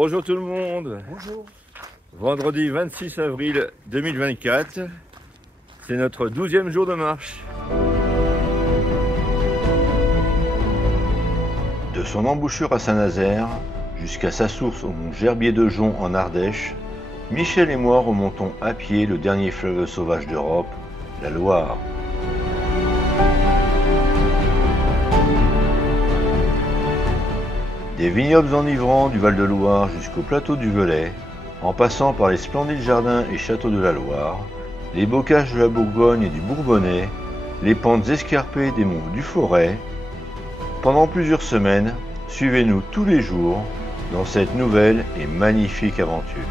Bonjour tout le monde. Bonjour. Vendredi 26 avril 2024, c'est notre 12e jour de marche. De son embouchure à Saint-Nazaire jusqu'à sa source au mont Gerbier de Jonc en Ardèche, Michel et moi remontons à pied le dernier fleuve sauvage d'Europe, la Loire. Des vignobles enivrants du Val-de-Loire jusqu'au plateau du Velay, en passant par les splendides jardins et châteaux de la Loire, les bocages de la Bourgogne et du Bourbonnais, les pentes escarpées des monts du Forez. Pendant plusieurs semaines, suivez-nous tous les jours dans cette nouvelle et magnifique aventure.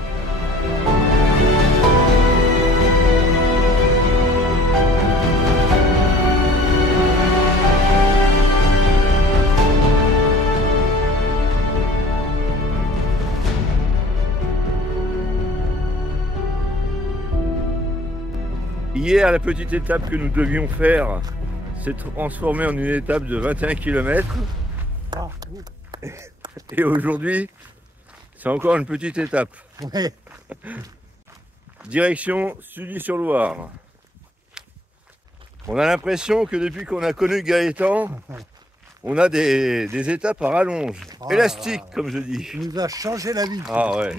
Hier, la petite étape que nous devions faire s'est transformée en une étape de 21 km. Et aujourd'hui, c'est encore une petite étape. Ouais. Direction Sully-sur-Loire. On a l'impression que depuis qu'on a connu Gaëtan, on a des étapes à rallonge. Élastiques, comme je dis. Il nous a changé la vie. Ah ouais.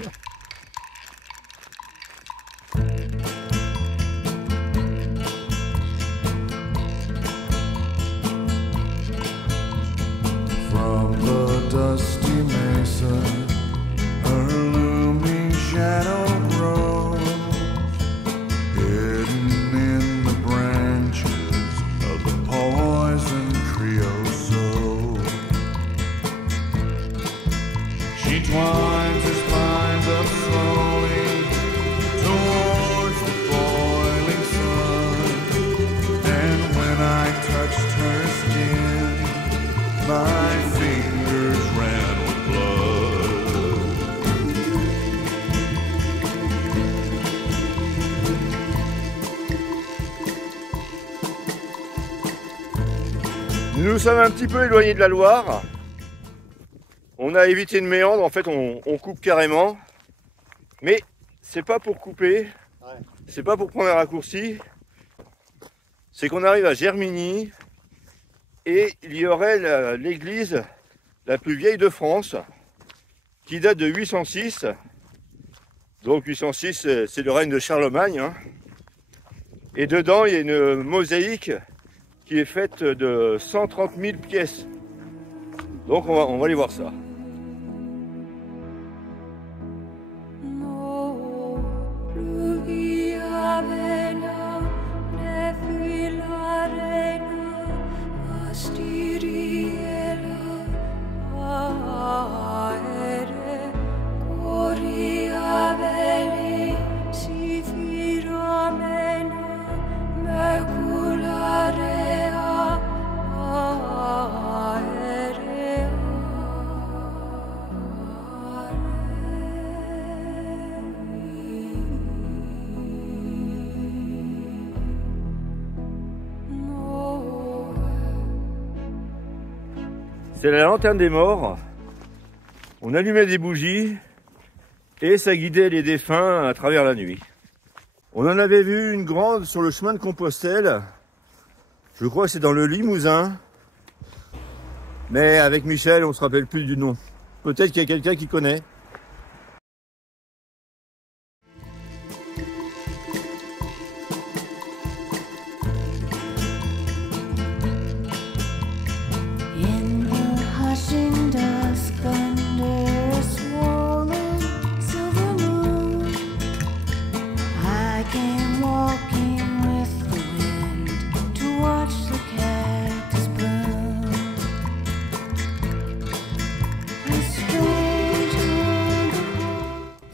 From the dusty mesa, her looming shadow grows, hidden in the branches of the poison creosote. She twines her spines up slowly towards the boiling sun, and when I touched her skin, my fingers ran with blood. Nous nous sommes un petit peu éloignés de la Loire. On a évité une méandre, en fait on coupe carrément. Mais c'est pas pour couper, c'est pas pour prendre un raccourci. C'est qu'on arrive à Germigny. Et il y aurait l'église la plus vieille de France, qui date de 806. Donc 806, c'est le règne de Charlemagne. Hein. Et dedans, il y a une mosaïque qui est faite de 130 000 pièces. Donc on va aller voir ça. C'est la lanterne des morts. On allumait des bougies et ça guidait les défunts à travers la nuit. On en avait vu une grande sur le chemin de Compostelle. Je crois que c'est dans le Limousin. Mais avec Michel, on ne se rappelle plus du nom. Peut-être qu'il y a quelqu'un qui connaît.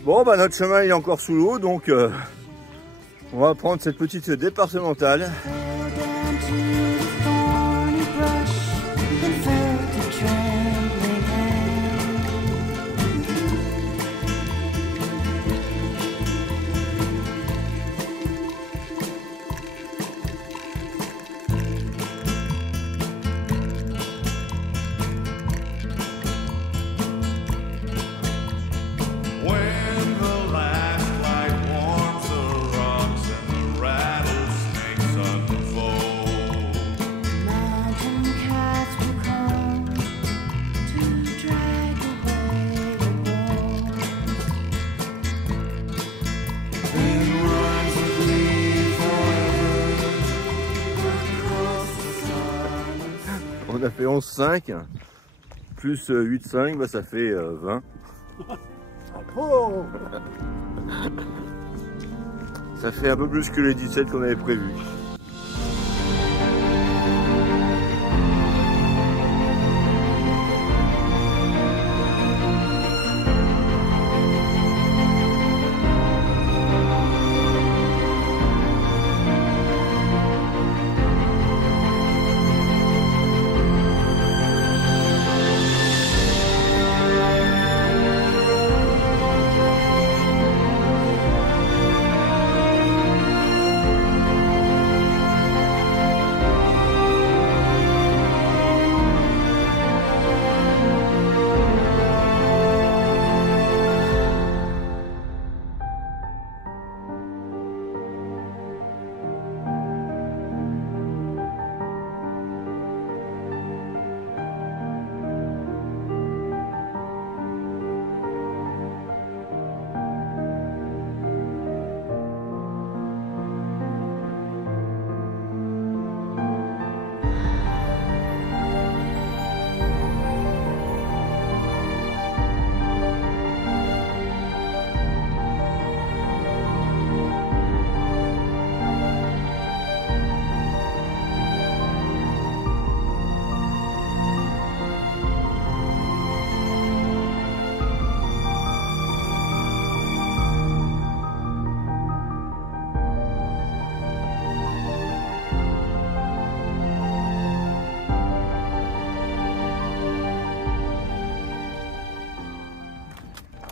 Bon, bah notre chemin il est encore sous l'eau, donc on va prendre cette petite départementale. On a fait 11,5 plus 8,5, bah ça fait 20. Oh, Ça fait un peu plus que les 17 qu'on avait prévu.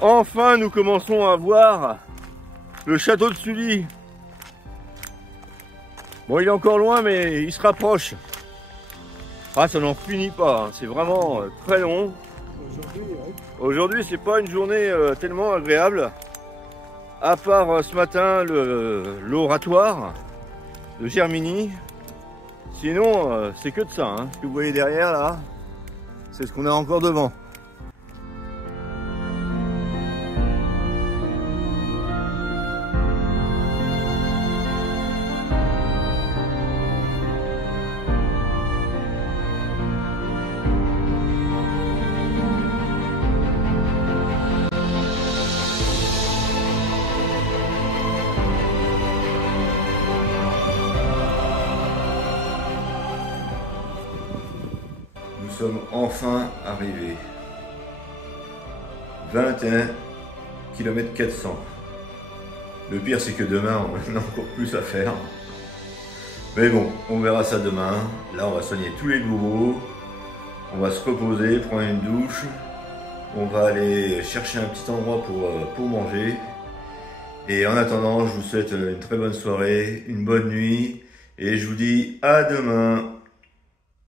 Enfin, nous commençons à voir le château de Sully. Bon, il est encore loin, mais il se rapproche. Ah, ça n'en finit pas, hein. C'est vraiment très long. Aujourd'hui, c'est pas une journée tellement agréable. À part ce matin, l'oratoire de Germigny. Sinon, c'est que de ça, hein. Ce que vous voyez derrière, là, c'est ce qu'on a encore devant. Nous sommes enfin arrivés. 21 km 400. Le pire, c'est que demain, on a encore plus à faire. Mais bon, on verra ça demain. Là, on va soigner tous les gourous. On va se reposer, prendre une douche. On va aller chercher un petit endroit pour manger. Et en attendant, je vous souhaite une très bonne soirée, une bonne nuit. Et je vous dis à demain.